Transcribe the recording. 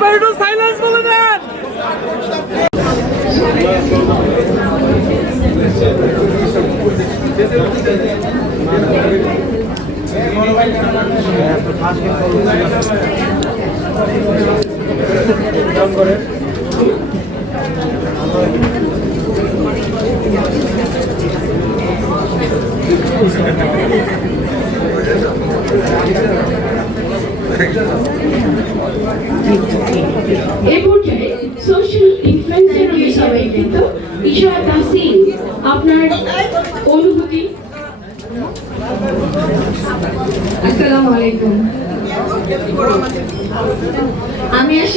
ভাই একটু সাইলেন্স বলে দেন Thank you. এ পর্যায়ে সোশ্যাল ইনফ্লুয়েন্সের হিসাবে কিন্তু ইশরা তাসিন আপনার অনুভূতি? আসসালামু আলাইকুম। আমি আসি